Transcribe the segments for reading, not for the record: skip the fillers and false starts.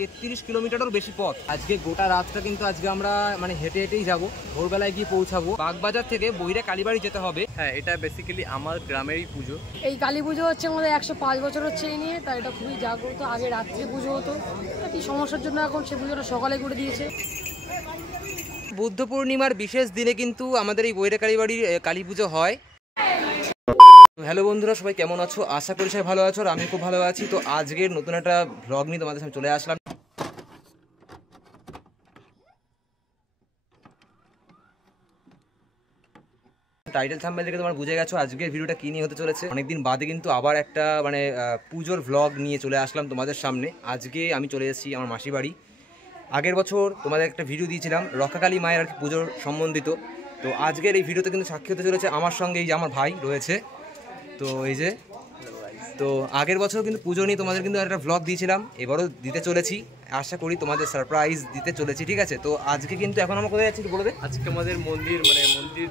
33 কিলোমিটারেরও বেশি পথ। আজকে গোটা রাতটা কিন্তু আজকে আমরা মানে হেঁটে হেঁটেই যাবো, ভোরবেলায় গিয়ে পৌঁছাবো। বাগবাজার থেকে বহিরা কালীবাড়ি যেতে হবে। হ্যাঁ, এটা বেসিক্যালি আমার গ্রামেরই পুজো। এই কালী পুজো হচ্ছে আমাদের 105 বছর হচ্ছে এই নিয়ে, তাই এটা খুবই জাগ্রত। আগে রাত্রে পুজো হতো, কি সমস্যার জন্য এখন সে পুজোটা সকালে করে দিয়েছে। বুদ্ধ পূর্ণিমার বিশেষ দিনে কিন্তু আমাদের এই বহিরা কালীবাড়ির কালী পুজো হয়। হ্যালো বন্ধুরা, সবাই কেমন আছো? আশা করি সবাই ভালো আছো, আর আমি খুব ভালো আছি। তো আজকের নতুন একটা ভ্লগ নিয়ে তোমাদের সামনে চলে আসলাম। টাইটেল থাম্বনেল দেখে তোমার বুঝে গেছো আজকের ভিডিওটা কি নিয়ে হতে চলেছে। অনেকদিন বাদে কিন্তু আবার একটা মানে পুজোর ভ্লগ নিয়ে চলে আসলাম তোমাদের সামনে। আজকে আমি চলে এসেছি আমার মাসি বাড়ি। আগের বছর তোমাদের একটা ভিডিও দিয়েছিলাম রক্ষাকালী মায়ের আর কি পুজোর সম্বন্ধিত। তো আজকের এই ভিডিওতে কিন্তু সাক্ষী হতে চলেছে আমার সঙ্গে এই যে আমার ভাই রয়েছে। তো এই যে তো আগের বছর কিন্তু পুজো নিয়ে তোমাদের কিন্তু একটা ভ্লগ দিয়েছিলাম, এবারও দিতে চলেছি। আশা করি তোমাদের সারপ্রাইজ দিতে চলেছি, ঠিক আছে? তো আজকে কিন্তু এখন আমরা কোথায় যাচ্ছি বলে দে। আজকে আমাদের মন্দির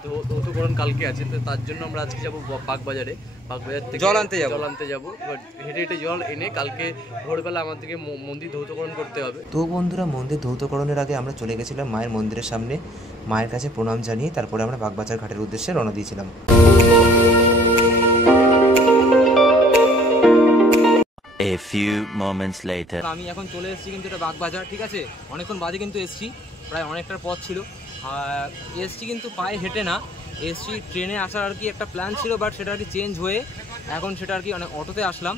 ধৌতকরণ কালকে আছে, তো তার জন্য আমরা আজকে যাবো বাগবাজারে। বাগবাজার থেকে জল আনতে যাবো। হেঁটে হেঁটে জল এনে কালকে ভোরবেলা আমাদেরকে মন্দির ধৌতকরণ করতে হবে। তো বন্ধুরা, মন্দির ধৌতকরণের আগে আমরা চলে গেছিলাম মায়ের মন্দিরের সামনে, মায়ের কাছে প্রণাম জানিয়ে তারপরে আমরা বাগবাজার ঘাটের উদ্দেশ্যে রওনা দিয়েছিলাম। A few moments later. আমি এখন চলে এসেছি কিন্তু এটা বাগবাজার, ঠিক আছে? অনেকক্ষণ বাদে কিন্তু এসেছি, প্রায় অনেকটার পথ ছিল। এসছি কিন্তু পায়ে হেঁটে না, এসছি ট্রেনে আসার আর কি একটা প্ল্যান ছিল, বাট সেটা আর কি চেঞ্জ হয়ে এখন সেটা আর কি অনেক অটোতে আসলাম।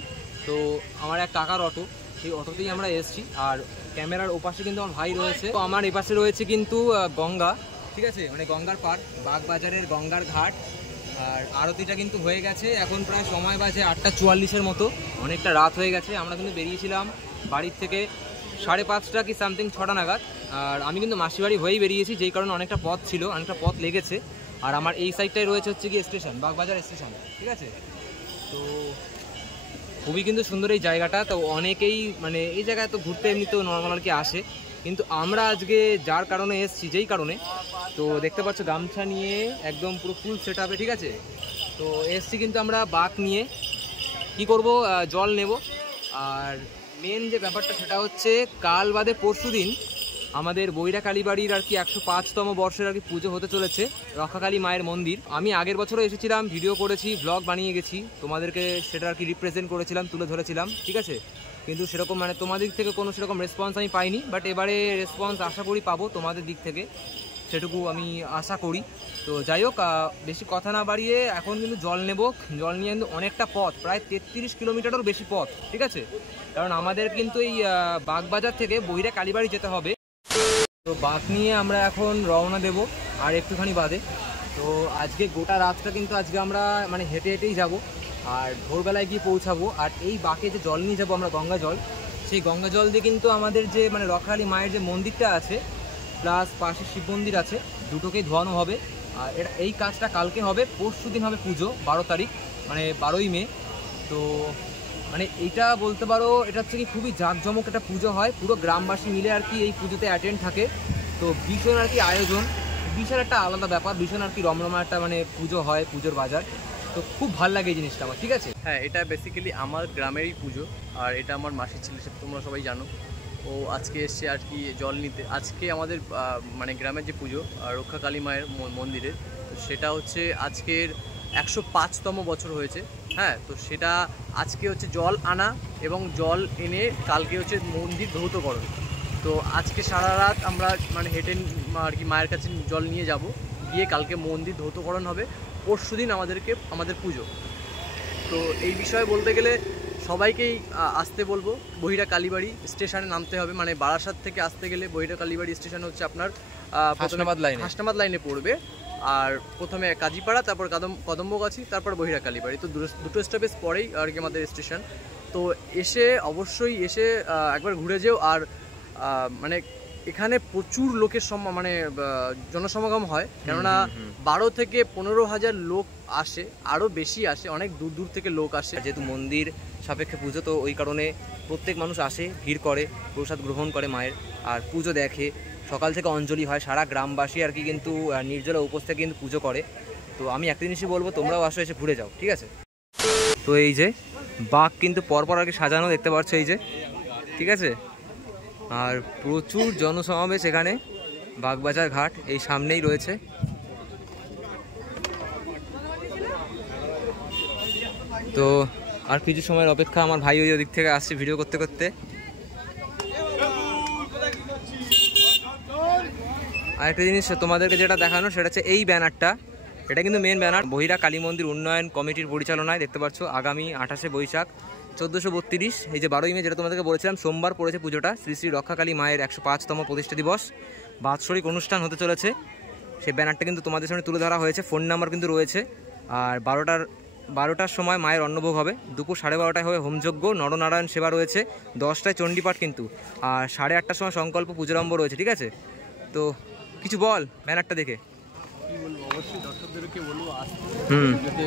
তো আমার এক কাকার অটো, সেই অটোতেই আমরা এসেছি। আর ক্যামেরার ওপাশে কিন্তু আমার ভাই রয়েছে। তো আমার এপাশে রয়েছে কিন্তু গঙ্গা, ঠিক আছে? মানে গঙ্গার পার, বাগবাজারের গঙ্গার ঘাট। আর আরতিটা কিন্তু হয়ে গেছে, এখন প্রায় সময় বাজে 8:44 মতো, অনেকটা রাত হয়ে গেছে। আমরা কিন্তু বেরিয়েছিলাম বাড়ির থেকে 5:30 কি সামথিং 6টা নাগাদ। আর আমি কিন্তু মাসিবাড়ি হয়েই বেরিয়েছি, যেই কারণে অনেকটা পথ ছিল, অনেকটা পথ লেগেছে। আর আমার এই সাইডটাই রয়েছে হচ্ছে কি স্টেশন, বাগবাজার স্টেশন, ঠিক আছে? তো খুবই কিন্তু সুন্দর এই জায়গাটা। তো অনেকেই মানে এই জায়গায় তো ঘুরতে এমনিতেও নর্মাল আর কি আসে, কিন্তু আমরা আজকে যার কারণে এসেছি, যেই কারণে, তো দেখতে পাচ্ছ গামছা নিয়ে একদম পুরো ফুল সেট আপে, ঠিক আছে? তো এসছি কিন্তু আমরা বাঁক নিয়ে কি করব, জল নেব। আর মেন যে ব্যাপারটা সেটা হচ্ছে কাল বাদে পরশু দিন আমাদের বহিরা কালীবাড়ির আর কি 105তম বর্ষের আর কি পুজো হতে চলেছে, রক্ষাকালী মায়ের মন্দির। আমি আগের বছরও এসেছিলাম, ভিডিও করেছি, ব্লগ বানিয়ে গেছি, তোমাদেরকে সেটা আর কি রিপ্রেজেন্ট করেছিলাম, তুলে ধরেছিলাম, ঠিক আছে? কিন্তু সেরকম মানে তোমাদের দিক থেকে কোনো সেরকম রেসপন্স আমি পাইনি, বাট এবারে রেসপন্স আশা করি পাবো তোমাদের দিক থেকে, সেটুকু আমি আশা করি। তো যাই হোক, বেশি কথা না বাড়িয়ে এখন কিন্তু জল নেব। জল নিয়ে কিন্তু অনেকটা পথ, প্রায় 33 কিলোমিটারেরও বেশি পথ, ঠিক আছে? কারণ আমাদের কিন্তু এই বাগবাজার থেকে বহিরা কালীবাড়ি যেতে হবে। তো বাঁক নিয়ে আমরা এখন রওনা দেব আর একটুখানি বাদে। তো আজকে গোটা রাতটা কিন্তু আজকে আমরা মানে হেঁটে হেঁটেই যাব, আর ভোরবেলায় গিয়ে পৌঁছাবো। আর এই বাঁকে যে জল নিয়ে যাবো আমরা, গঙ্গা জল, সেই গঙ্গা জল দিয়ে কিন্তু আমাদের যে মানে রক্ষাকালী মায়ের যে মন্দিরটা আছে প্লাস পাশে শিব মন্দির আছে, দুটোকেই ধোয়ানো হবে। আর এই কাজটা কালকে হবে, পরশু দিন হবে পুজো, 12 তারিখ, মানে 12ই মে। তো মানে এটা বলতে পারো এটা হচ্ছে কি খুবই জাঁকজমক একটা পুজো হয়, পুরো গ্রামবাসী মিলে আর কি এই পুজোতে অ্যাটেন্ড থাকে। তো ভীষণ আর কি আয়োজন, ভীষণ একটা আলাদা ব্যাপার, ভীষণ আর কি রমরমা একটা মানে পুজো হয়, পুজোর বাজার। তো খুব ভালো লাগে এই জিনিসটা আমার, ঠিক আছে? হ্যাঁ, এটা বেসিক্যালি আমার গ্রামেরই পুজো, আর এটা আমার মাসির ছেলে, তোমরা সবাই জানো। ও আজকে এসছে আর কি জল নিতে। আজকে আমাদের মানে গ্রামের যে পুজো রক্ষাকালী মায়ের মন্দিরের, তো সেটা হচ্ছে আজকের 105তম বছর হয়েছে। হ্যাঁ, তো সেটা আজকে হচ্ছে জল আনা এবং জল এনে কালকে হচ্ছে মন্দির ধৌতকরণ। তো আজকে সারা রাত আমরা মানে হেঁটে আর কি মায়ের কাছে জল নিয়ে যাব, গিয়ে কালকে মন্দির ধৌতকরণ হবে, পরশু দিন আমাদের পুজো। তো এই বিষয়ে বলতে গেলে সবাইকেই আসতে বলবো। বহিরা কালীবাড়ি স্টেশনে নামতে হবে, মানে বারাসাত থেকে আসতে গেলে বহিরা কালীবাড়ি স্টেশন হচ্ছে আপনার হাসনাবাদ লাইনে পড়বে। আর প্রথমে কাজীপাড়া, তারপর কদম্বগাছি, তারপর বহিরা কালীবাড়ি। তো দুটো স্টপেজ পরেই আর কি আমাদের স্টেশন। তো অবশ্যই এসে একবার ঘুরে যেও। আর মানে এখানে প্রচুর লোকের মানে জনসমাগম হয়, কেননা 12 থেকে 15,000 লোক আসে, আরও বেশি আসে, অনেক দূর দূর থেকে লোক আসে। যেহেতু মন্দির সাপেক্ষে পুজো, তো ওই কারণে প্রত্যেক মানুষ আসে, ভিড় করে, প্রসাদ গ্রহণ করে মায়ের, আর পুজো দেখে। সকাল থেকে অঞ্জলি হয়, সারা গ্রামবাসী আর কি কিন্তু নির্জলা উপোস থেকে কিন্তু পুজো করে। তো আমি একটা জিনিসই বলবো, তোমরাও আসো, এসে ঘুরে যাও, ঠিক আছে? তো এই যে বাঁক কিন্তু পরপর আর কি সাজানো, দেখতে পাচ্ছ এই যে, ঠিক আছে? আর প্রচুর জনসমাবেশ এখানে। বাগবাজার ঘাট এই সামনেই রয়েছে। তো আর কিছু সময়ের অপেক্ষা। আমার ভাই ওই দিক থেকে আসছে ভিডিও করতে করতে। আরেকটা জিনিস তোমাদেরকে যেটা দেখানো সেটা হচ্ছে এই ব্যানারটা। এটা কিন্তু মেন ব্যানার, বহিরা কালী মন্দির উন্নয়ন কমিটির পরিচালনায়। দেখতে পাচ্ছ আগামী 28শে বৈশাখ 1432, এই যে 12ই মে যেটা তোমাদেরকে বলেছিলাম, সোমবার পড়েছে পুজোটা। শ্রী শ্রী রক্ষাকালী মায়ের 105তম প্রতিষ্ঠা দিবস, বাৎসরিক অনুষ্ঠান হতে চলেছে। সেই ব্যানারটা কিন্তু তোমাদের সামনে তুলে ধরা হয়েছে। ফোন নাম্বার কিন্তু রয়েছে। আর 12টার সময় মায়ের অন্নভোগ হবে, দুপুর 12:30টায় হবে হোমযজ্ঞ, নরনারায়ণ সেবা রয়েছে, 10টায় চণ্ডীপাঠ কিন্তু, আর 8:30টার সময় সংকল্প পুজোরম্ভ রয়েছে। ঠিক আছে, তো কিছু বল ব্যানারটা দেখে। কি বলবো, অবশ্যই দর্শকদেরকে বলবো আসতে পুজোতে,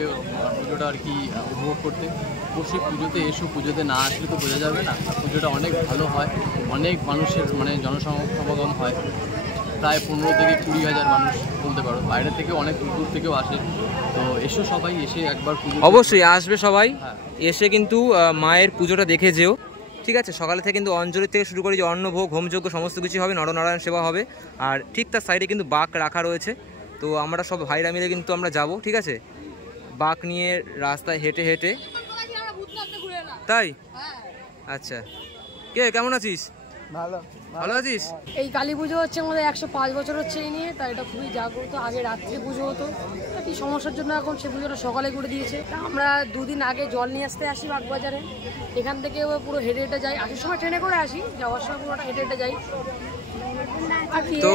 পুজোটা আর কি উপভোগ করতে। অবশ্যই পুজোতে এসো, পুজোতে না আসলে তো বোঝা যাবে না। আর পুজোটা অনেক ভালো হয়, অনেক মানুষের মানে জনসমাগম হয়, প্রায় 15 থেকে 20,000 মানুষ বলতে পারো। বাইরে থেকে অনেক দূর থেকেও আসে। তো এসো সবাই, এসে একবার পুজো অবশ্যই আসবে সবাই। এসে কিন্তু মায়ের পুজোটা দেখে যেও। ঠিক আছে, সকালে থেকে কিন্তু অঞ্জলি থেকে শুরু করে যে অন্নভোগ হোমযজ্ঞ সমস্ত কিছু হবে, নরনারায়ণ সেবা হবে। আর ঠিক তার সাইডে কিন্তু বাঁক রাখা রয়েছে। তো আমরা সব ভাইরা মিলে কিন্তু আমরা যাব। ঠিক আছে, বাঁক নিয়ে রাস্তায় হেঁটে হেঁটে। তাই? আচ্ছা, কে কেমন আছিস? ভালো। ভালো আছিস? এই কালী পুজো হচ্ছে আমাদের 105 বছর হচ্ছে এই নিয়ে, তাই এটা খুবই জাগ্রত। আগে রাত্রে পুজো হতো, কি সমস্যার জন্য এখন সে পুজোটা সকালে করে দিয়েছে। আমরা 2 দিন আগে জল নিয়ে আসতে আসি বাগবাজারে। এখান থেকে পুরো হেঁটে হেঁটে যাই, আসার সময় ট্রেনে করে আসি, যাওয়ার সময় পুরোটা হেঁটে হেঁটে যাই। তো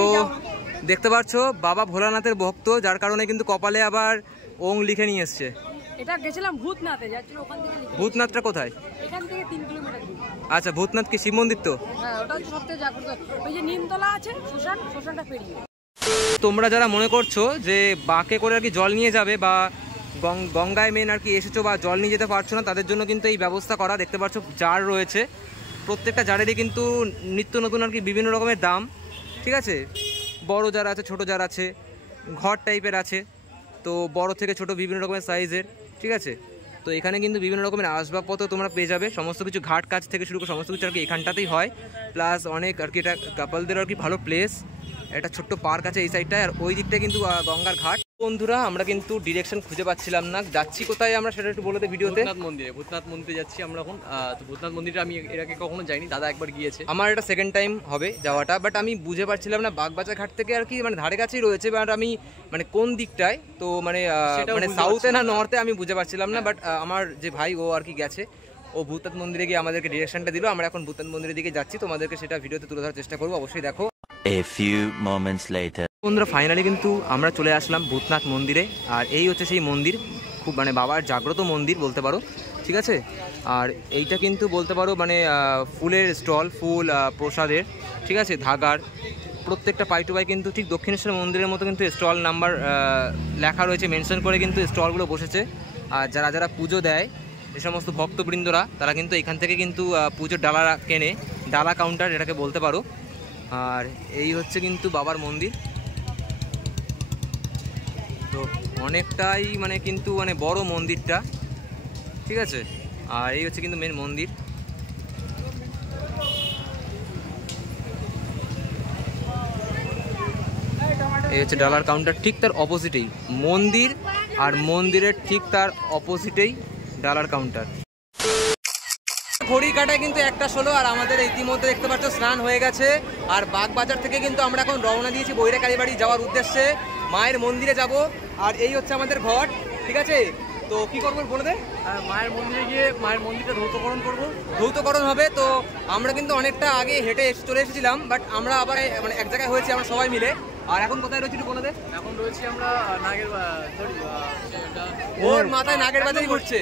দেখতে পাচ্ছ বাবা ভোলানাথের ভক্ত, যার কারণে কিন্তু কপালে আবার ওং লিখে নিয়ে এসছে। এটা গেছিলাম ভূতনাথে, যাচ্ছিল ওখান থেকে। ভূতনাথটা কোথায়? এখান থেকে 3 কিলোমিটার দূর। আচ্ছা, ভূতনাথ কি শিব মন্দির? তো হ্যাঁ, ওটা হচ্ছে সবথেকে জাগ্রত। ওই যে নিমতলা আছে শ্মশানটা পেরিয়ে। তোমরা যারা মনে করছো যে বাঁকে করে আর কি জল নিয়ে যাবে বা গঙ্গায় মেন আর কি এসেছো বা জল নিয়ে যেতে পারছো না, তাদের জন্য কিন্তু এই ব্যবস্থা করা। দেখতে পাচ্ছ জার রয়েছে, প্রত্যেকটা জারেরই কিন্তু নিত্য নতুন আর কি বিভিন্ন রকমের দাম। ঠিক আছে, বড় জার আছে, ছোট জার আছে, ঘর টাইপের আছে, তো বড় থেকে ছোট বিভিন্ন রকমের সাইজের। ঠিক আছে, তো এখানে কিন্তু বিভিন্ন রকমের আসবাবপত্র তোমরা পেয়ে যাবে। সমস্ত কিছু ঘাট কাজ থেকে শুরু করে সমস্ত কিছু আর কি এখানটাতেই হয়। প্লাস অনেক আর কি এটা কাপলদের আর কি ভালো প্লেস। একটা ছোট্ট পার্ক আছে এই সাইডটায়, আর ওই দিকটা কিন্তু গঙ্গার ঘাট। বন্ধুরা আমরা কিন্তু ডিরেকশন খুঁজে পাচ্ছিলাম না, যাচ্ছি কোথায় আমরা সেটা একটু বলে দিই ভিডিওতে। ভূতনাথ মন্দিরে যাচ্ছি আমরা এখন। তো ভূতনাথ মন্দিরে আমি এর আগে কখনো যাইনি, দাদা একবার গিয়েছে। আমার এটা সেকেন্ড টাইম হবে যাওয়াটা, বাট আমি বুঝে পারছিলাম না বাগবাজার ঘাট থেকে আর কি মানে ধারে কাছেই রয়েছে, বাট আমি মানে কোন দিকটায়, তো মানে সাউথে না নর্থে আমি বুঝে পারছিলাম না। বাট আমার যে ভাই ও আর কি গেছে, ও ভূতনাথ মন্দিরে গিয়ে আমাদেরকে ডিরেকশনটা দিল। আমরা এখন ভূতনাথ মন্দিরের দিকে যাচ্ছি, তোমাদেরকে সেটা ভিডিওতে তুলে ধরার চেষ্টা করবো, অবশ্যই দেখো। A few moments later. বন্ধুরা ফাইনালি কিন্তু আমরা চলে আসলাম ভূতনাথ মন্দিরে। আর এই হচ্ছে সেই মন্দির, খুব মানে বাবার জাগ্রত মন্দির বলতে পারো। ঠিক আছে, আর এইটা কিন্তু বলতে পারো মানে ফুলের স্টল, ফুল প্রসাদের, ঠিক আছে, ধাগার, প্রত্যেকটা পাই টু পাই কিন্তু ঠিক দক্ষিণেশ্বর মন্দিরের মতো কিন্তু স্টল নাম্বার লেখা রয়েছে, মেনশন করে কিন্তু স্টলগুলো বসেছে। আর যারা যারা পুজো দেয় যে সমস্ত ভক্তবৃন্দরা, তারা কিন্তু এখান থেকে কিন্তু পুজোর ডালা কেনে, ডালা কাউন্টার এটাকে বলতে পারো। আর এই হচ্ছে কিন্তু বাবার মন্দির। তো অনেকটাই মানে কিন্তু মানে বড় মন্দিরটা। ঠিক আছে, আর এই হচ্ছে কিন্তু মেন মন্দির। এই হচ্ছে ডালার কাউন্টার, ঠিক তার অপোজিটেই মন্দির, আর মন্দিরের ঠিক তার অপোজিটেই ডালার কাউন্টার। ঘড়ি কাটায় কিন্তু 1:16, আর আমাদের ইতিমধ্যে দেখতে পাচ্ছ স্নান হয়ে গেছে। আর বাগবাজার থেকে কিন্তু আমরা এখন রওনা দিয়েছি বহিরা কালীবাড়ি যাওয়ার উদ্দেশ্যে, মায়ের মন্দিরে যাব। আর এই হচ্ছে আমাদের ঘর। ঠিক আছে, তো কি করবো বলে দে। মায়ের মন্দিরে গিয়ে মায়ের মন্দিরটা ধৌতকরণ করবো। ধৌতকরণ হবে। তো আমরা কিন্তু অনেকটা আগে হেঁটে চলে এসেছিলাম, বাট আমরা আবার মানে এক জায়গায় হয়েছি আমরা সবাই মিলে। আর এখন কোথায় রয়েছি বলে দে। এখন রয়েছি আমরা নাগের, ওর মাথায় নাগের বাজারই ঘুরছে।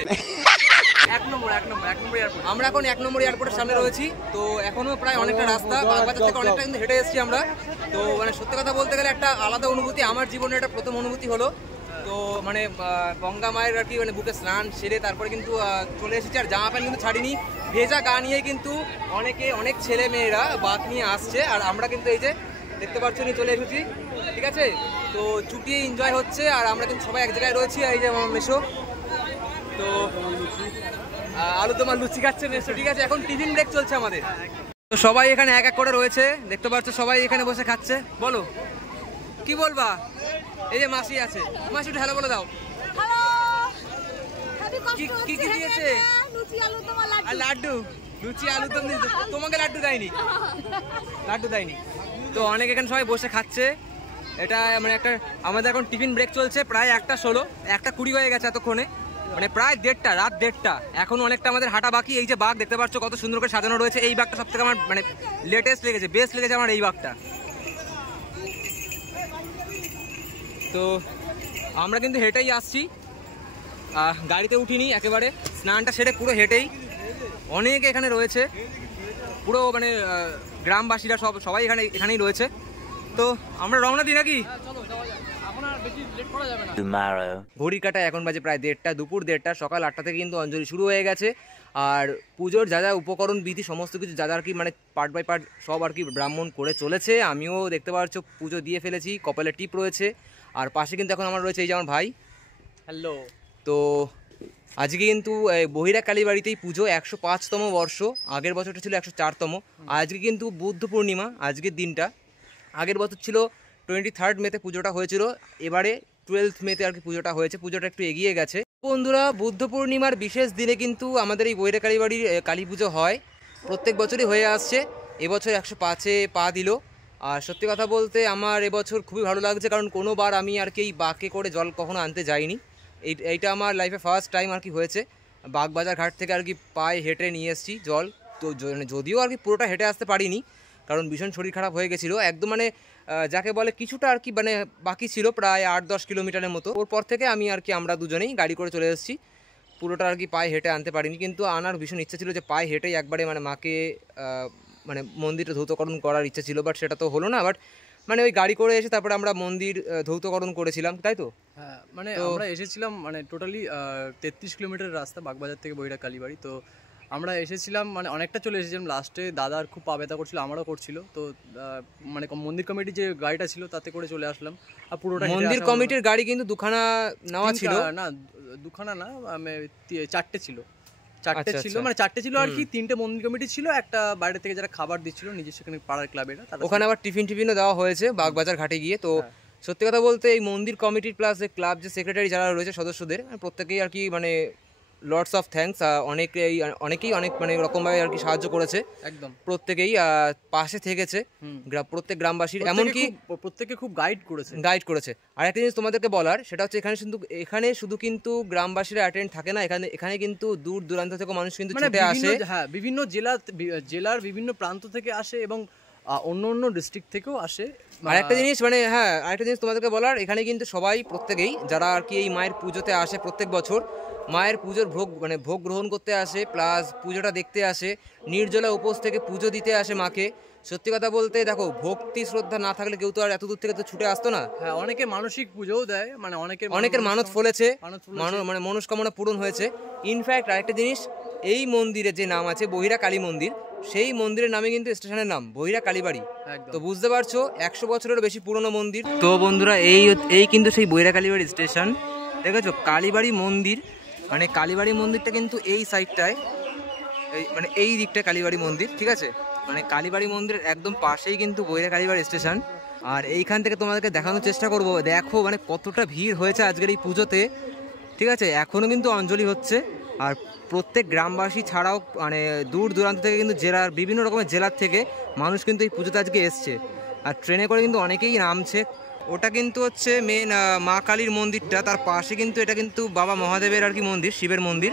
1 নম্বর এয়ারপোর্ট। আমরা এখন 1 নম্বর এয়ারপোর্টের সামনে রয়েছি। তো এখনো প্রায় অনেকটা রাস্তা, বাগবাজার থেকে অনেকটা কিন্তু হেঁটে এসেছি আমরা। তো মানে সত্যি কথা বলতে গেলে একটা আলাদা অনুভূতি, আমার জীবনে এটা প্রথম অনুভূতি হলো। তো মানে গঙ্গা মায়ের আর কি মানে বুকে স্নান সেরে তারপরে কিন্তু চলে এসেছি। আর জামা প্যান্ট কিন্তু ছাড়িনি, ভেজা গা নিয়ে কিন্তু অনেক ছেলে মেয়েরা বাঁক নিয়ে আসছে। আর আমরা কিন্তু এই যে দেখতে পাচ্ছ নিয়ে চলে এসেছি। ঠিক আছে, তো চুটিয়ে এনজয় হচ্ছে। আর আমরা কিন্তু সবাই এক জায়গায় রয়েছি। এই যে আমার মেশো, তো আলু তোমার লুচি খাচ্ছে মেশো। ঠিক আছে, এখন টিফিন ব্রেক চলছে আমাদের। তো সবাই এখানে এক এক করে রয়েছে, দেখতে পাচ্ছ সবাই এখানে বসে খাচ্ছে। বলো কি বলবা? এই যে মাসি আছে, মাসি একটু হ্যালো বলে দাও। কি কি দিয়েছে? আর লাড্ডু, লুচি আলুদম দিয়েছে। তোমাকে লাড্ডু দেয়নি, লাড্ডু দেয়নি। তো অনেক এখানে সবাই বসে খাচ্ছে। এটা মানে একটা আমাদের এখন টিফিন ব্রেক চলছে, প্রায় 1:16, 1:20 হয়ে গেছে এতক্ষণে, মানে প্রায় 1:30, রাত 1:30। এখন অনেকটা আমাদের হাঁটা বাকি। এই যে বাঘ দেখতে পাচ্ছ কত সুন্দর করে সাজানো রয়েছে, এই বাঘটা সব থেকে আমার মানে লেটেস্ট লেগেছে, বেস্ট লেগেছে আমার এই বাঘটা। তো আমরা কিন্তু হেঁটেই আসছি, গাড়িতে উঠিনি, একেবারে স্নানটা সেরে পুরো হেঁটেই। অনেক এখানে রয়েছে, পুরো মানে গ্রামবাসীরা সবাই এখানেই রয়েছে। তো আমরা রওনা দিই নাকি? ঘড়ির কাটা এখন বাজে প্রায় 1:30, দুপুর 1:30। সকাল 8টা থেকে কিন্তু অঞ্জলি শুরু হয়ে গেছে। আর পুজোর যা যা উপকরণ বিধি সমস্ত কিছু যা যা আর কি মানে পার্ট বাই পার্ট সব আর কি ব্রাহ্মণ করে চলেছে। আমিও দেখতে পাচ্ছ পুজো দিয়ে ফেলেছি, কপালে টিপ রয়েছে। আর পাশে কিন্তু এখন আমার রয়েছে এই যে আমার ভাই। হ্যালো। তো আজকে কিন্তু বহিরা কালীবাড়িতেই পুজো, 105তম বর্ষ। আগের বছরটা ছিল 104তম। আজকে কিন্তু বুদ্ধ পূর্ণিমা, আজকের দিনটা। আগের বছর ছিল 23 মেতে পুজোটা হয়েছিল, এবারে 12 মেতে আর কি পুজোটা হয়েছে। পুজোটা একটু এগিয়ে গেছে। বন্ধুরা, বুদ্ধ পূর্ণিমার বিশেষ দিনে কিন্তু আমাদের এই বহিরা কালীবাড়ির কালী পুজো হয়, প্রত্যেক বছরই হয়ে আসছে। এবছর 105-এ পা দিল। আর সত্যি কথা বলতে আমার এবছর খুবই ভালো লাগছে, কারণ কোনোবার আমি আর কি এই বাঁকে করে জল কখনো আনতে যাইনি। এইটা আমার লাইফে ফার্স্ট টাইম আর কি হয়েছে। বাগবাজার ঘাট থেকে আর কি পায়ে হেঁটে নিয়ে এসেছি জল। তো যদিও আর কি পুরোটা হেঁটে আসতে পারিনি, কারণ ভীষণ শরীর খারাপ হয়ে গেছিলো একদম, মানে যাকে বলে কিছুটা আর কি মানে বাকি ছিল, প্রায় 8-10 কিলোমিটারের মতো। ওর পর থেকে আমরা দুজনেই গাড়ি করে চলে এসেছি। পুরোটা আর কি পায়ে হেঁটে আনতে পারিনি, কিন্তু আনার ভীষণ ইচ্ছা ছিল যে পায়ে হেঁটেই একবারে মানে মাকে মানে মন্দিরটা ধৌতকরণ করার ইচ্ছা ছিল, বাট সেটা তো হলো না। বাট মানে ওই গাড়ি করে এসে তারপরে আমরা মন্দির ধৌতকরণ করেছিলাম, তাই তো? হ্যাঁ, মানে আমরা এসেছিলাম মানে টোটালি 33 কিলোমিটার রাস্তা বাগবাজার থেকে বহিরা কালীবাড়ি। তো আমরা এসেছিলাম মানে অনেকটা চলে এসেছিলাম। লাস্টে দাদার খুব পা ব্যথা করছিল, আমারও করছিল। তো মানে মন্দির কমিটির যে গাড়িটা ছিল তাতে করে চলে আসলাম। আর পুরোটা মন্দির কমিটির গাড়ি কিন্তু দুখানা নেওয়া ছিল না, দুখানা না, 4টে ছিল। 4টে ছিল, মানে 4টে ছিল আর কি। 3টে মন্দির কমিটি ছিল, একটা বাইরে থেকে যারা খাবার দিচ্ছিল নিজের সেখানে পাড়ার ক্লাবের, ওখানে আবার টিফিনও দেওয়া হয়েছে বাগবাজার ঘাটে গিয়ে। তো সত্যি কথা বলতে এই মন্দির কমিটির প্লাস ক্লাব যে সেক্রেটারি যারা রয়েছে সদস্যদের প্রত্যেকেই আর কি মানে লটস অফ থ্যাঙ্কস। অনেকেই অনেক মানে রকমভাবে আর কি সাহায্য করেছে, একদম প্রত্যেকেই পাশে থেকেছে প্রত্যেক গ্রামবাসীর, এমনকি প্রত্যেকে খুব গাইড করেছে। আর একটা জিনিস তোমাদেরকে বলার, সেটা হচ্ছে এখানে শুধু কিন্তু গ্রামবাসীরা অ্যাটেন্ড থাকে না, এখানে কিন্তু দূর দূরান্ত থেকে মানুষ কিন্তু ছুটে আসে। হ্যাঁ, বিভিন্ন জেলার বিভিন্ন প্রান্ত থেকে আসে এবং অন্য অন্য ডিস্ট্রিক্ট থেকেও আসে। আর একটা জিনিস মানে হ্যাঁ, আরেকটা জিনিস তোমাদেরকে বলার, এখানে কিন্তু সবাই প্রত্যেকেই যারা আর কি এই মায়ের পুজোতে আসে প্রত্যেক বছর, মায়ের পুজোর ভোগ গ্রহণ করতে আসে, প্লাস পুজোটা দেখতে আসে, নির্জলা উপোস থেকে পুজো দিতে আসে মাকে। সত্যি কথা বলতে দেখো, ভক্তি শ্রদ্ধা না থাকলে কেউ তো আর এত দূর থেকে তো ছুটে আসতো না। হ্যাঁ, অনেকে মানসিক পুজোও দেয়, মানে অনেকের মানত ফলেছে, মানে মনস্কামনা পূরণ হয়েছে। ইনফ্যাক্ট আরেকটা জিনিস, এই মন্দিরের যে নাম আছে বহিরা কালী মন্দির, সেই মন্দিরের নামে কিন্তু স্টেশনের নাম বহিরা কালীবাড়ি। তো বুঝতে পারছো 100 বছরেরও বেশি পুরনো মন্দির। তো বন্ধুরা, এই কিন্তু সেই বহিরা কালীবাড়ি স্টেশন, দেখেছো? কালীবাড়ি মন্দির, মানে কালীবাড়ি মন্দিরটা কিন্তু এই সাইডটায়, মানে এই দিকটায় কালীবাড়ি মন্দির, ঠিক আছে? মানে কালীবাড়ি মন্দিরের একদম পাশেই কিন্তু বহিরা কালীবাড়ি স্টেশন। আর এইখান থেকে তোমাদেরকে দেখানোর চেষ্টা করবো, দেখো মানে কতটা ভিড় হয়েছে আজকের এই পুজোতে, ঠিক আছে? এখনও কিন্তু অঞ্জলি হচ্ছে। আর প্রত্যেক গ্রামবাসী ছাড়াও মানে দূর দূরান্ত থেকে কিন্তু জেলার বিভিন্ন রকমের জেলার থেকে মানুষ কিন্তু এই পুজোতে আজকে এসছে। আর ট্রেনে করে কিন্তু অনেকেই নামছে। ওটা কিন্তু হচ্ছে মেন মা কালীর মন্দিরটা, তার পাশে কিন্তু এটা কিন্তু বাবা মহাদেবের আর কি মন্দির, শিবের মন্দির।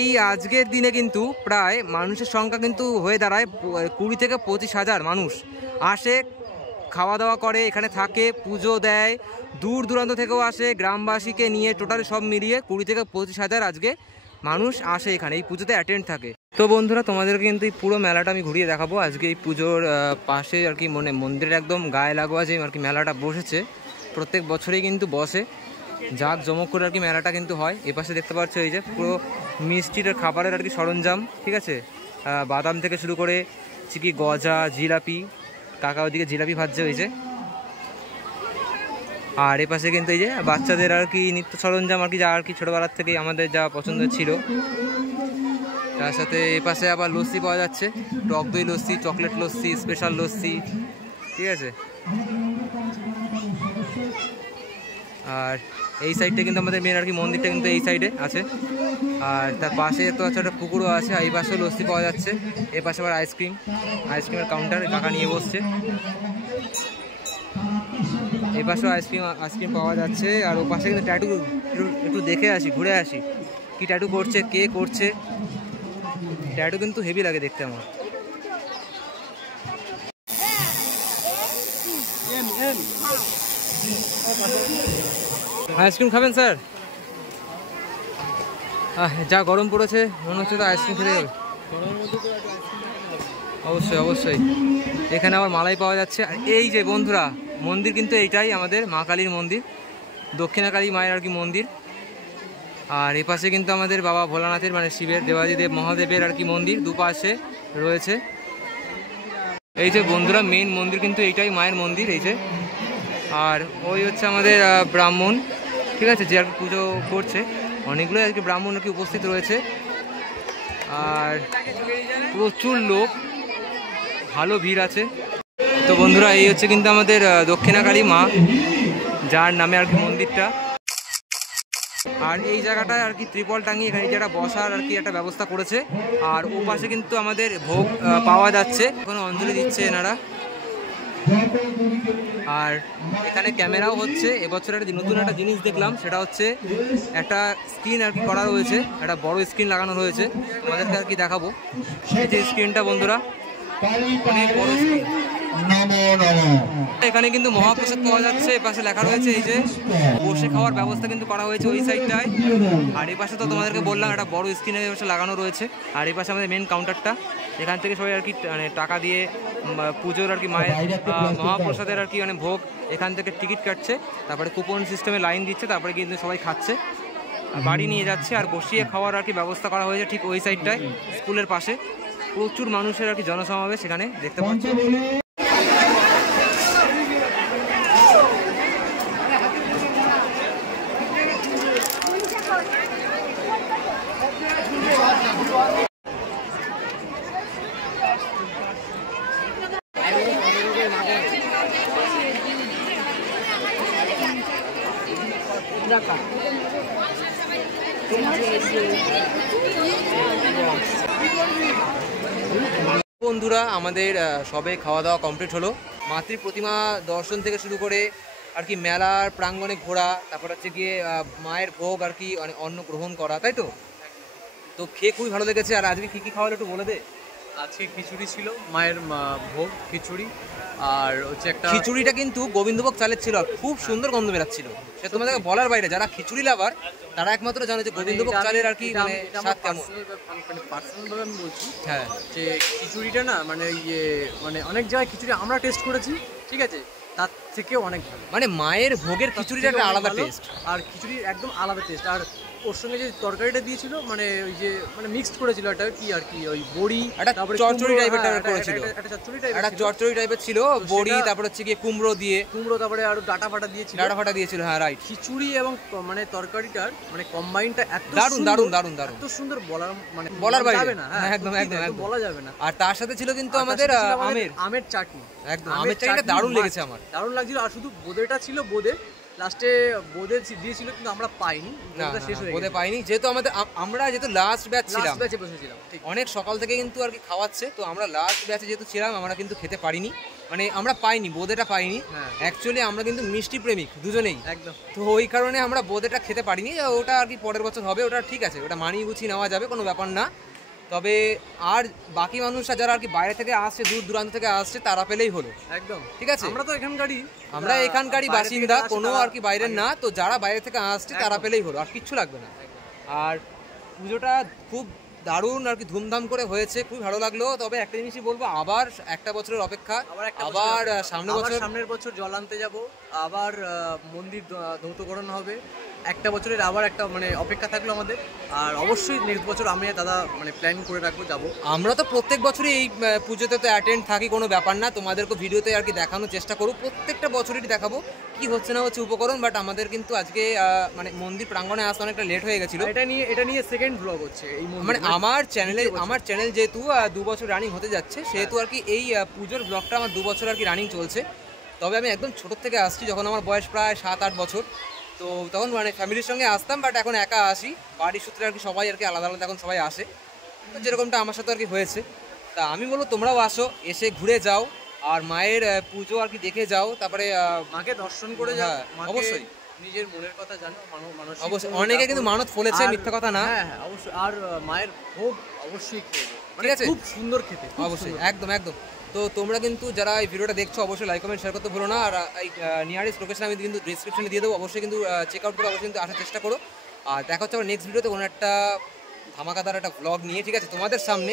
এই আজকের দিনে কিন্তু প্রায় মানুষের সংখ্যা কিন্তু হয়ে দাঁড়ায় 20 থেকে 25 হাজার মানুষ আসে, খাওয়া দাওয়া করে, এখানে থাকে, পুজো দেয়। দূর দূরান্ত থেকেও আসে, গ্রামবাসীকে নিয়ে টোটাল সব মিলিয়ে 20 থেকে 25 হাজার আজকে মানুষ আসে এখানে, এই পুজোতে অ্যাটেন্ড থাকে। তো বন্ধুরা, তোমাদেরকে কিন্তু এই পুরো মেলাটা আমি ঘুরিয়ে দেখাবো। আজকে এই পুজোর পাশে আর কি মানে মন্দিরের একদম গায়ে লাগোয়া যে আর কি মেলাটা বসেছে, প্রত্যেক বছরেই কিন্তু বসে, জাঁকজমক করে আর কি মেলাটা কিন্তু হয়। এপাশে দেখতে পাচ্ছ এই যে পুরো মিষ্টির খাবারের আর কি সরঞ্জাম, ঠিক আছে? বাদাম থেকে শুরু করে চিকি, গজা, জিলাপি, কাকা ওদিকে জিলাপি ভাজছে ওই যে। আর এ পাশে কিন্তু এই যে বাচ্চাদের আর কি নিত্য সরঞ্জাম আর কি, যা আর কি ছোটোবেলার থেকেই আমাদের যা পছন্দ ছিল। তার সাথে এই পাশে আবার লস্যি পাওয়া যাচ্ছে, টক দই লস্যি, চকলেট লস্যি, স্পেশাল লস্যি, ঠিক আছে। আর এই সাইডটা কিন্তু আমাদের মেন আর কি মন্দিরটা কিন্তু এই সাইডে আছে। আর তার পাশে তো একটা পুকুরও আছে, এই পাশেও লস্যি পাওয়া যাচ্ছে। এই পাশে আবার আইসক্রিমের কাউন্টার কাকা নিয়ে বসছে। এই পাশেও আইসক্রিম পাওয়া যাচ্ছে। আর ও পাশে কিন্তু ট্যাটু, একটু দেখে আসি, ঘুরে আসি কি ট্যাটু করছে, কে করছে। ট্যাটু কিন্তু হেভি লাগে দেখতে আমার। আইসক্রিম খাবেন স্যার? যা গরম পড়েছে মনে হচ্ছে তো আইসক্রিম খেতে যাবে। অবশ্যই অবশ্যই। এখানে আবার মালাই পাওয়া যাচ্ছে। আর এই যে বন্ধুরা মন্দির কিন্তু এইটাই আমাদের মা কালীর মন্দির, দক্ষিণা কালী মায়ের আর কি মন্দির। আর এই পাশে কিন্তু আমাদের বাবা ভোলানাথের মানে শিবের, দেবাদিদেব মহাদেবের আর কি মন্দির দুপাশে রয়েছে। এই যে বন্ধুরা মেইন মন্দির কিন্তু এইটাই মায়ের মন্দির, এই যে। আর ওই হচ্ছে আমাদের ব্রাহ্মণ, ঠিক আছে, যে আর কি পুজো করছে। অনেকগুলো আর কি ব্রাহ্মণ আর কি উপস্থিত রয়েছে। আর প্রচুর লোক, ভালো ভিড় আছে। তো বন্ধুরা এই হচ্ছে কিন্তু আমাদের দক্ষিণা কালী মা, যার নামে আর কি মন্দিরটা। আর এই জায়গাটায় আর কি ত্রিপল টাঙিয়ে এখানে যারা বসার আর কি একটা ব্যবস্থা করেছে। আর ও পাশে কিন্তু আমাদের ভোগ পাওয়া যাচ্ছে, এখন অঞ্জলি দিচ্ছে এনারা। আর এখানে ক্যামেরাও হচ্ছে। এবছর একটা নতুন একটা জিনিস দেখলাম, সেটা হচ্ছে একটা স্ক্রিন আর কি করা রয়েছে, একটা বড় স্ক্রিন লাগানো রয়েছে, তোমাদেরকে আর কি দেখাবো। এই যে স্ক্রিনটা বন্ধুরা, অনেক বড় স্ক্রিন। এখানে কিন্তু মহাপ্রসাদ পাওয়া যাচ্ছে। এপাশে লেখা রয়েছে এই যে বসে খাওয়ার ব্যবস্থা কিন্তু করা হয়েছে ওই সাইডটায়। আর এই পাশে তো তোমাদেরকে বললাম একটা বড় স্ক্রিনে লাগানো রয়েছে। আর এই পাশে আমাদের মেন কাউন্টারটা, এখান থেকে সবাই আর কি মানে টাকা দিয়ে পুজোর আর কি মায়ের মহাপ্রসাদের আর কি মানে ভোগ এখান থেকে টিকিট কাটছে, তারপরে কুপন সিস্টেমে লাইন দিচ্ছে, তারপরে কিন্তু সবাই খাচ্ছে, বাড়ি নিয়ে যাচ্ছে। আর বসিয়ে খাওয়ার আর কি ব্যবস্থা করা হয়েছে ঠিক ওই সাইডটায় স্কুলের পাশে। প্রচুর মানুষের আর কি জনসমাবেশ এখানে দেখতে পাচ্ছি। বন্ধুরা আমাদের সবে খাওয়া দাওয়া কমপ্লিট হলো। মাতৃ প্রতিমা দর্শন থেকে শুরু করে আর কি মেলার প্রাঙ্গণে ঘোরা, তারপর হচ্ছে গিয়ে মায়ের ভোগ আর কি অন্ন গ্রহণ করা, তাই তো? তো খেয়ে খুবই ভালো লেগেছে। আর আজকে কী কী খাওয়ালো একটু বলে দে। আজকে খিচুড়ি ছিল, মায়ের ভোগ খিচুড়ি। আর হচ্ছে একটা খিচুড়িটা কিন্তু গোবিন্দভোগ চালের ছিল, আর খুব সুন্দর গন্ধ বেরাচ্ছিল। সে তোমাদেরকে বলার বাইরে, যারা খিচুড়ি লাভার তারা একমাত্র জানে যে গোবিন্দভোগ চালের আর কি মানে স্বাদ কেমন। পার্সোনালভাবে আমি বলছি, হ্যাঁ, যে খিচুড়িটা না মানে ইয়ে মানে অনেক জায়গায় খিচুড়ি আমরা টেস্ট করেছি, ঠিক আছে, তার থেকেও অনেক ভালো। মানে মায়ের ভোগের খিচুড়িটা একটা আলাদা টেস্ট, আর খিচুড়ির একদম আলাদা টেস্ট। আর ওর সঙ্গে যে তরকারিটা দিয়েছিল মানে ওই যে মানে মিক্সড করেছিল একটা কি আর কি ওই বড়ি, তারপরে চচ্চড়ি টাইপের করেছিল, একটা চচ্চড়ি টাইপের, একটা চচ্চড়ি টাইপের ছিল, বড়ি, তারপর হচ্ছে গিয়ে কুমড়ো, তারপরে আর ডাটা ফাটা দিয়েছিল, হ্যাঁ রাইট। খিচুড়ি এবং মানে তরকারিটার মানে কম্বাইনটা এত দারুণ দারুণ দারুণ দারুণ, এত সুন্দর বলার বাইরে যাবে না। হ্যাঁ একদম একদম বলা যাবে না। আর তার সাথে ছিল কিন্তু আমাদের আমের চাটনি, একদম আমের চাটনিটা দারুণ লেগেছে আমার, দারুণ লাগছিল। আর শুধু বোঁদেটা ছিল, বোঁদে লাস্টে বোঁদে দিয়েছিল কিন্তু আমরা পাইনি, শেষ হয়ে বোঁদে পাইনি, যেহেতু আমরা যেহেতু লাস্ট ব্যাচ ছিলাম, ব্যাচে বসেছিলাম অনেক সকাল থেকে কিন্তু আর কি খাওয়াচ্ছে, তো আমরা লাস্ট ব্যাচে যেহেতু ছিলাম আমরা কিন্তু খেতে পারিনি, মানে আমরা পাইনি, বোঁদেটা পাইনি। অ্যাকচুয়ালি আমরা কিন্তু মিষ্টি প্রেমিক দুজনেই, একদম, তো ওই কারণে আমরা বোঁদেটা খেতে পারিনি। ওটা আর কি পরের বছর হবে, ওটা ঠিক আছে, ওটা মানিয়ে গুছিয়ে নেওয়া যাবে, কোনো ব্যাপার না। তবে আর বাকি মানুষরা যারা আর কি বাইরে থেকে আসছে, দূর দূরান্ত থেকে আসছে, তারা পেলেই হলো, একদম ঠিক আছে। আমরা এখানকারই বাসিন্দা, কোনো আর কি বাইরের না, তো যারা বাইরে থেকে আসছে তারা পেলেই হলো, আর কিচ্ছু লাগবে না। আর পুজোটা খুব দারুণ আর কি ধুমধাম করে হয়েছে, খুব ভালো লাগলো। তবে একটা জিনিসই বলবো, আবার একটা বছরের অপেক্ষা, আবার সামনের বছর জল আনতে যাব, আবার মন্দির ধৌতকরণ হবে, একটা বছরের আবার একটা মানে অপেক্ষা থাকলো আমাদের। আর অবশ্যই নেক্সট বছর আমি আর দাদা মানে প্ল্যান করে রাখবো, যাবো। আমরা তো প্রত্যেক বছরই এই পুজোতে তো অ্যাটেন্ড থাকি, কোনো ব্যাপার না। তোমাদেরকে ভিডিওতে আর কি দেখানোর চেষ্টা করব, প্রত্যেকটা বছরই দেখাবো কি হচ্ছে না হচ্ছে উপকরণ। বাট আমাদের কিন্তু আজকে মানে মন্দির প্রাঙ্গণে আসতে অনেকটা লেট হয়ে গেছিলো। এটা নিয়ে সেকেন্ড ব্লগ হচ্ছে এই মানে আমার চ্যানেল যেহেতু 2 বছর রানিং হতে যাচ্ছে, সেহেতু আর কি এই পুজোর ব্লগটা আমার 2 বছর আর কি রানিং চলছে। তবে আমি একদম ছোটোর থেকে আসছি, যখন আমার বয়স প্রায় 7-8 বছর। তো তখন মানে ফ্যামিলির সঙ্গে আসতাম, বাট এখন একা আসি। বাড়ির সূত্রে আর কি সবাই আর কি আলাদা আলাদা এখন সবাই আসে, তো যেরকমটা আমার সাথে আর কি হয়েছে। তা আমি বলবো তোমরাও আসো, এসে ঘুরে যাও আর মায়ের পুজো আর কি দেখে যাও, তারপরে মাকে দর্শন করে যাও। হ্যাঁ, অবশ্যই নিজের মনের কথা জানো, মানুষ অবশ্যই অনেকে কিন্তু মানত ফলেছে, মিথ্যা কথা না। হ্যাঁ হ্যাঁ অবশ্যই। আর মায়ের ভোগ অবশ্যই খেয়ে ঠিক আছে, খুব সুন্দর খেতে, অবশ্যই, একদম একদম। তো তোমরা কিন্তু যারা এই ভিডিওটা দেখছো অবশ্যই লাইক কমেন্ট শেয়ার করতে ভুলো না। আর এই নিয়ারেস্ট লোকেশন আমি কিন্তু ডিসক্রিপশনে দিয়ে দেবো, অবশ্যই কিন্তু চেক আউট করে অবশ্যই কিন্তু আসার চেষ্টা করো। আর দেখা হচ্ছে আবার নেক্সট ভিডিওতে কোনো একটা ধামাকাদার একটা ব্লগ নিয়ে, ঠিক আছে, তোমাদের সামনে।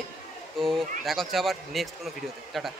তো দেখা হচ্ছে আবার নেক্সট কোনো ভিডিওতে। টাটা।